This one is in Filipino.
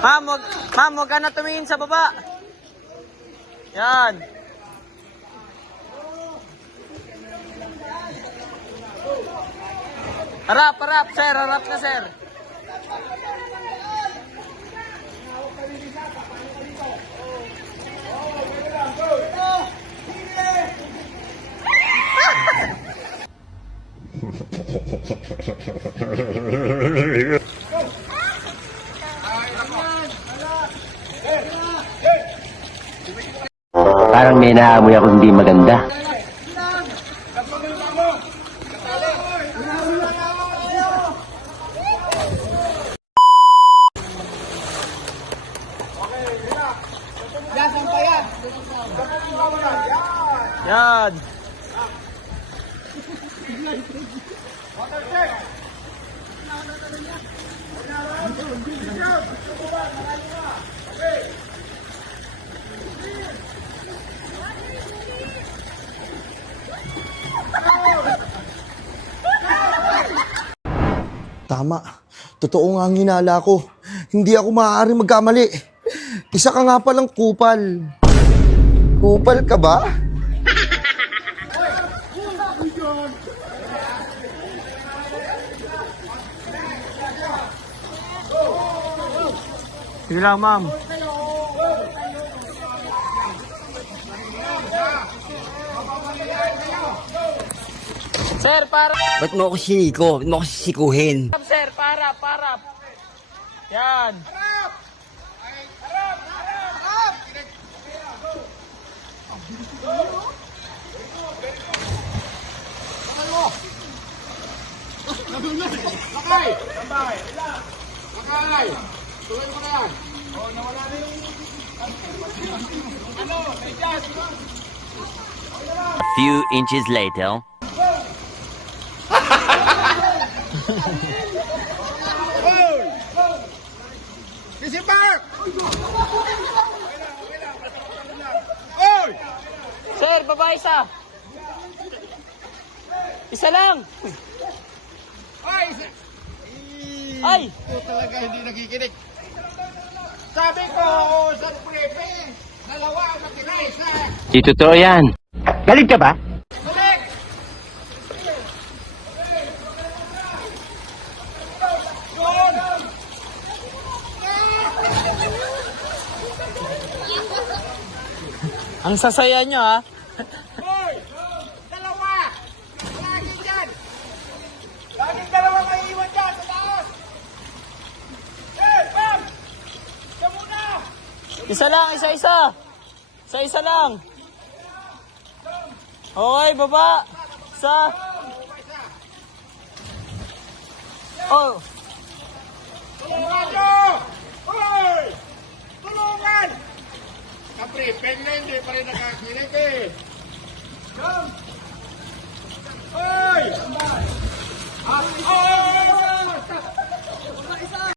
Ma'am, huwag ka na tumingin sa baba. Yan. Harap, sir. Harap na, sir. Parang may naamoy ako hindi maganda. Yan. Tama. Totoo nga ang hinala ko. Hindi ako maaaring magkamali. Isa ka nga palang kupal. Kupal ka ba? Sige lang, ma'am. Sir, para. Ba't mo ako siniko? Ba't mo ako sisikuhin? Sir, para. Yan. Lakay! Tuloy mo na yan. Nawala na yung... A few inches later. Busy Park! Oy! Sir, baba isa. Isa lang. Ay! Ay! Ito talaga hindi nakikinig. Sabi ko, sa prepe, dalawa ang matira, isa. Di totoo yan. Galit ka ba? Balik! Doon! Ang sasaya nyo, ha? Hoy! Dalawa! Lagi dyan! Laging dalawa may iwan dyan sa taas! Hey, Bam! Siya muna! Isa lang, isa-isa. Isa-isa lang. Okay, baba. Isa. Oh. Tulungan nyo! Hoy! Tulungan! Kapre, peg na hindi pa rin nakakinig eh. Hoy!